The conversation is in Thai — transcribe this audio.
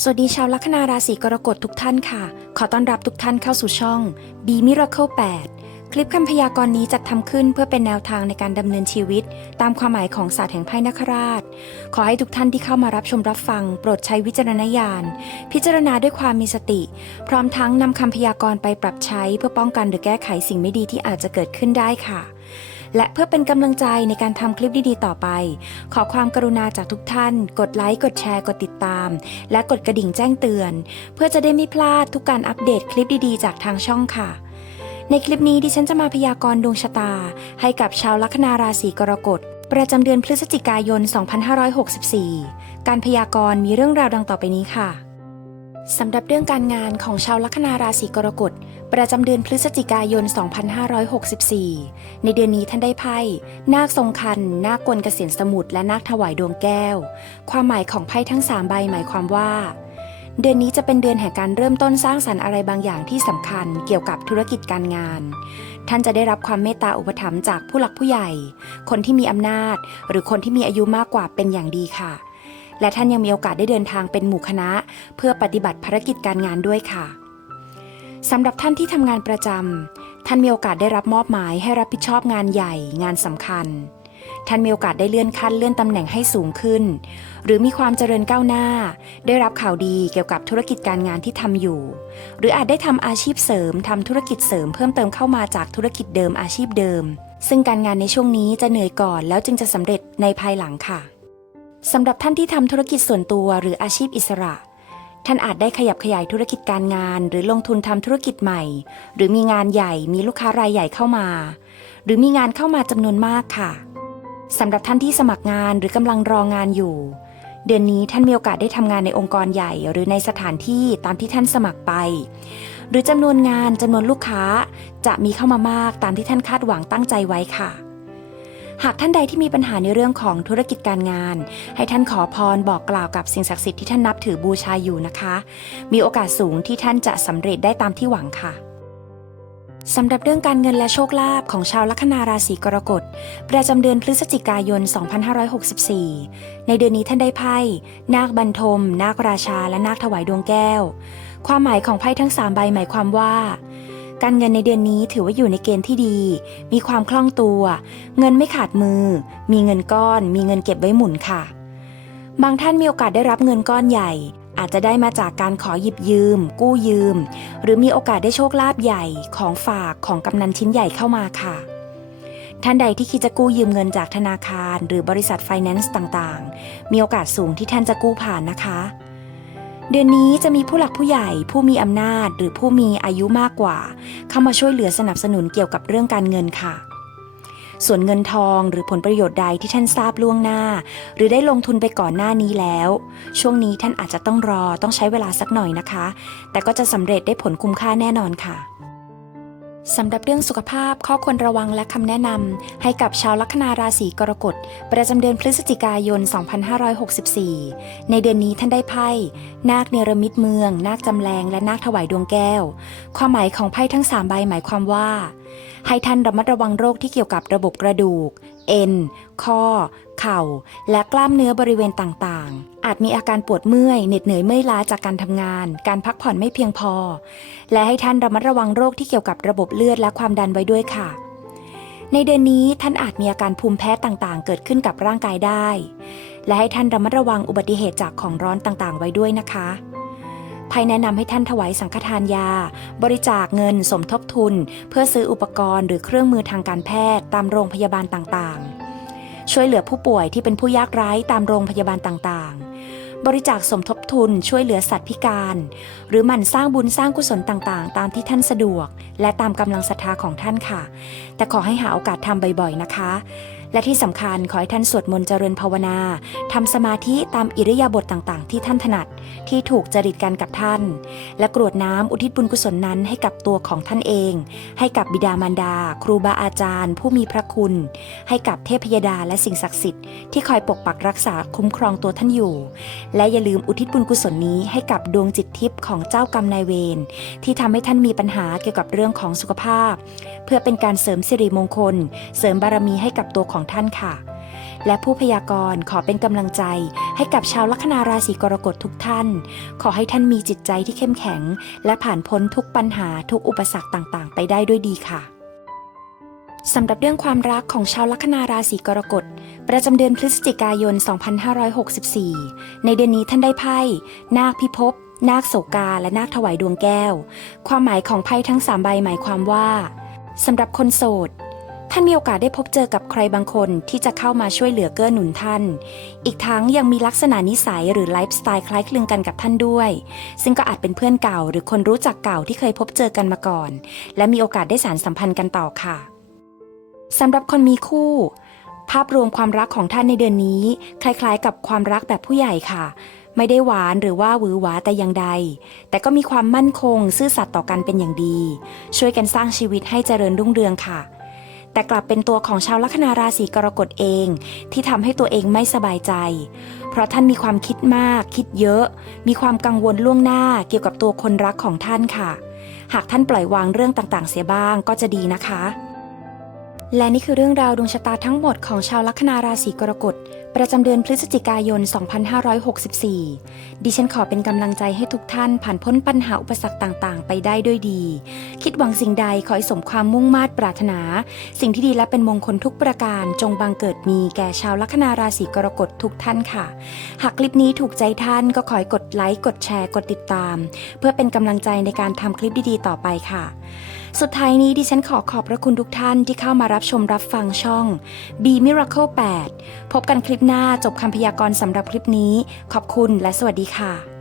สวัสดีชาวลัคนาราศีกรกฎทุกท่านค่ะ ขอต้อนรับทุกท่านเข้าสู่ช่อง B Miracle 8 คลิปคำพยากรณ์นี้จัดทำขึ้นเพื่อเป็นแนวทางในการดำเนินชีวิต ตามความหมายของศาสตร์แห่งไพ่นคราช ขอให้ทุกท่านที่เข้ามารับชมรับฟัง โปรดใช้วิจารณญาณ พิจารณาด้วยความมีสติ พร้อมทั้งนำคำพยากรณ์ไปปรับใช้เพื่อป้องกันหรือแก้ไขสิ่งไม่ดีที่อาจจะเกิดขึ้นได้ค่ะ และเพื่อเป็นกำลังใจในการทำคลิปดีๆ ต่อไป ขอความกรุณาจากทุกท่าน กดไลค์ กดแชร์ กดติดตาม และกดกระดิ่งแจ้งเตือน เพื่อจะได้ไม่พลาดทุกการอัปเดตคลิปดีๆ จากทางช่องค่ะ ในคลิปนี้ดิฉันจะมาพยากรณ์ดวงชะตา ให้กับชาวลัคนาราศีกรกฎประจำเดือนพฤศจิกายน 2564 การพยากรณ์มีเรื่องราวดังต่อไปนี้ค่ะ สำหรับเรื่องการงานของชาวลัคนาราศีกรกฎ ประจำเดือนพฤศจิกายน 2564 ในเดือนนี้ท่านได้ไพ่ นาคทรงคัน นาคกลเกษียณสมุทร และนาคถวายดวงแก้ว ความหมายของไพ่ทั้ง 3 ใบหมายความว่า เดือนนี้จะเป็นเดือนแห่งการเริ่มต้นสร้างสรรค์อะไรบางอย่างที่สำคัญเกี่ยวกับธุรกิจการงาน ท่านจะได้รับความเมตตาอุปถัมภ์จากผู้หลักผู้ใหญ่ คนที่มีอำนาจ หรือคนที่มีอายุมากกว่าเป็นอย่างดีค่ะ และท่านยังมีโอกาสได้เดินทางเป็นหมู่คณะ เพื่อปฏิบัติภารกิจการงานด้วยค่ะสำหรับท่านที่ทำงานประจำท่านมีโอกาสได้รับมอบหมายให้รับผิดชอบงานใหญ่ งานสำคัญ ท่านมีโอกาสได้เลื่อนขั้นเลื่อนตำแหน่งให้สูงขึ้น หรือมีความเจริญก้าวหน้า ได้รับข่าวดีเกี่ยวกับธุรกิจการงานที่ทำอยู่ หรืออาจได้ทำอาชีพเสริมทำธุรกิจเสริมเพิ่มเติมเข้ามาจากธุรกิจเดิมอาชีพเดิม ซึ่งการงานในช่วงนี้จะเหนื่อยก่อนแล้วจึงจะสำเร็จในภายหลังค่ะ สำหรับท่านที่ทำธุรกิจส่วนตัวหรืออาชีพอิสระ ท่านอาจได้ขยับขยายธุรกิจการงาน หรือลงทุนทำธุรกิจใหม่ หรือมีงานใหญ่มีลูกค้ารายใหญ่เข้ามา หรือมีงานเข้ามาจำนวนมากค่ะสำหรับท่านที่สมัครงานหรือกำลังรองานอยู่ เดือนนี้ท่านมีโอกาสได้ทำงานในองค์กรใหญ่ หรือในสถานที่ตามที่ท่านสมัครไป หรือจำนวนงานจำนวนลูกค้า จะมีเข้ามามากตามที่ท่านคาดหวังตั้งใจไว้ค่ะ หากท่านใดที่มีปัญหาในเรื่องของธุรกิจการงาน ให้ท่านขอพรบอกกล่าวกับสิ่งศักดิ์สิทธิ์ที่ท่านนับถือบูชาอยู่นะคะ มีโอกาสสูงที่ท่านจะสำเร็จได้ตามที่หวังค่ะสำหรับเรื่องการเงินและโชคลาภของชาวลัคนาราศีกรกฎ ประจำเดือนพฤศจิกายน 2564 ในเดือนนี้ท่านได้ไพ่ นาคบรรทม นาคราชา และนาคถวายดวงแก้ว ความหมายของไพ่ทั้ง 3 ใบหมายความว่า การเงินในเดือนนี้ถือว่าอยู่ในเกณฑ์ที่ดี มีความคล่องตัว เงินไม่ขาดมือ มีเงินก้อน มีเงินเก็บไว้หมุนค่ะ บางท่านมีโอกาสได้รับเงินก้อนใหญ่ อาจจะได้มาจากการขอหยิบยืม กู้ยืม หรือมีโอกาสได้โชคลาภใหญ่ของฝากของกำนันชิ้นใหญ่เข้ามาค่ะท่านใดที่คิดจะกู้ยืมเงินจากธนาคาร หรือบริษัทไฟแนนซ์ต่างๆ มีโอกาสสูงที่ท่านจะกู้ผ่านนะคะ เดือนนี้จะมีผู้หลักผู้ใหญ่ผู้มีอำนาจ หรือผู้มีอายุมากกว่า เข้ามาช่วยเหลือสนับสนุนเกี่ยวกับเรื่องการเงินค่ะ ส่วนเงินทองหรือผลประโยชน์ใดที่ท่านทราบล่วงหน้า หรือได้ลงทุนไปก่อนหน้านี้แล้ว ช่วงนี้ท่านอาจจะต้องรอต้องใช้เวลาสักหน่อยนะคะ แต่ก็จะสำเร็จได้ผลคุ้มค่าแน่นอนค่ะ สำหรับเรื่องสุขภาพข้อควรระวังและคำแนะนำให้กับชาวลัคนาราศีกรกฎ ประจำเดือนพฤศจิกายน 2564 ในเดือนนี้ท่านได้ไพ่ นาคเนรมิตเมือง นาคจำแรงและนาคถวายดวงแก้ว ความหมายของไพ่ทั้ง 3 ใบหมายความว่า ให้ท่านระมัดระวังโรคที่เกี่ยวกับระบบกระดูก เอ็น ข้อ เข่า และกล้ามเนื้อบริเวณต่างๆ อาจมีอาการปวดเมื่อยเหน็ดเหนื่อยเมื่อยล้าจากการทำงาน การพักผ่อนไม่เพียงพอ และให้ท่านระมัดระวังโรคที่เกี่ยวกับระบบเลือดและความดันไว้ด้วยค่ะ ในเดือนนี้ท่านอาจมีอาการภูมิแพ้ต่างๆ เกิดขึ้นกับร่างกายได้ และให้ท่านระมัดระวังอุบัติเหตุจากของร้อนต่างๆ ไว้ด้วยนะคะภายแนะนำให้ท่านถวายสังฆทานยา บริจาคเงินสมทบทุน เพื่อซื้ออุปกรณ์หรือเครื่องมือทางการแพทย์ตามโรงพยาบาลต่างๆ ช่วยเหลือผู้ป่วยที่เป็นผู้ยากไร้ตามโรงพยาบาลต่างๆ บริจาคสมทบทุนช่วยเหลือสัตว์พิการ หรือหมั่นสร้างบุญสร้างกุศลต่างๆ ตามที่ท่านสะดวก และตามกำลังศรัทธาของท่านค่ะ แต่ขอให้หาโอกาสทำบ่อยๆนะคะ และที่สำคัญขอให้ท่านสวดมนต์เจริญภาวนาทำสมาธิตามอิริยาบถต่างๆ ที่ท่านถนัดที่ถูกจริตกันกับท่าน และกรวดน้ำอุทิศบุญกุศลนั้นให้กับตัวของท่านเอง ให้กับบิดามารดา ครูบาอาจารย์ ผู้มีพระคุณ ให้กับเทพยดาและสิ่งศักดิ์สิทธิ์ที่คอยปกปักรักษาคุ้มครองตัวท่านอยู่ และอย่าลืมอุทิศบุญกุศลนี้ให้กับดวงจิตทิพย์ของเจ้ากรรมนายเวรที่ทำให้ท่านมีปัญหาเกี่ยวกับเรื่องของสุขภาพเพื่อเป็นการเสริมสิริมงคล เสริมบารมีให้กับตัวของท่านค่ะ และผู้พยากรณ์ขอเป็นกำลังใจให้กับชาวลัคนาราศีกรกฎทุกท่าน ขอให้ท่านมีจิตใจที่เข้มแข็ง และผ่านพ้นทุกปัญหาทุกอุปสรรคต่างๆ ไปได้ด้วยดีค่ะสำหรับเรื่องความรักของชาวลัคนาราศีกรกฎ ประจำเดือนพฤศจิกายน 2564 ในเดือนนี้ท่านได้ไพ่ นาคพิภพ นาคโศกา และนาคถวายดวงแก้ว ความหมายของไพ่ทั้ง 3 ใบหมายความว่า สำหรับคนโสด ท่านมีโอกาสได้พบเจอกับใครบางคนที่จะเข้ามาช่วยเหลือเกื้อหนุนท่าน อีกทั้งยังมีลักษณะนิสัยหรือไลฟ์สไตล์คล้ายคลึงกันกับท่านด้วย ซึ่งก็อาจเป็นเพื่อนเก่าหรือคนรู้จักเก่าที่เคยพบเจอกันมาก่อน และมีโอกาสได้สานสัมพันธ์กันต่อค่ะสำหรับคนมีคู่ ภาพรวมความรักของท่านในเดือนนี้ คล้ายๆ กับความรักแบบผู้ใหญ่ค่ะ ไม่ได้หวานหรือว่าหวือหวาแต่อย่างใด แต่ก็มีความมั่นคงซื่อสัตย์ต่อกันเป็นอย่างดี ช่วยกันสร้างชีวิตให้เจริญรุ่งเรืองค่ะ แต่กลับเป็นตัวของชาวลัคนาราศีกรกฎเอง ที่ทำให้ตัวเองไม่สบายใจ เพราะท่านมีความคิดมาก คิดเยอะ มีความกังวลล่วงหน้าเกี่ยวกับตัวคนรักของท่านค่ะ หากท่านปล่อยวางเรื่องต่างๆ เสียบ้างก็จะดีนะคะ และนี่คือเรื่องราวดวงชะตาทั้งหมดของชาวลัคนาราศีกรกฎ ประจำเดือนพฤศจิกายน 2564 ดิฉันขอเป็นกำลังใจให้ทุกท่านผ่านพ้นปัญหาอุปสรรคต่างๆ ไปได้ด้วยดี คิดหวังสิ่งใดขอให้สมความมุ่งมา่ปรารถนา สิ่งที่ดีและเป็นมงคลทุกประการจงบังเกิดมีแก่ชาวลัคนาราศีกรกฎทุกท่านค่ะ หากคลิปนี้ถูกใจท่านก็ขอให้กดไลค์กดแชร์กดติดตาม เพื่อเป็นกำลังใจในการทำคลิปดีๆ ต่อไปค่ะ สุดท้ายนี้ดิฉันขอขอบพระคุณทุกท่านที่เข้ามารับชมรับฟังช่อง B Miracle 8 พบกันคลิปหน้าจบคำพยากรณ์สำหรับคลิปนี้ ขอบคุณและสวัสดีค่ะ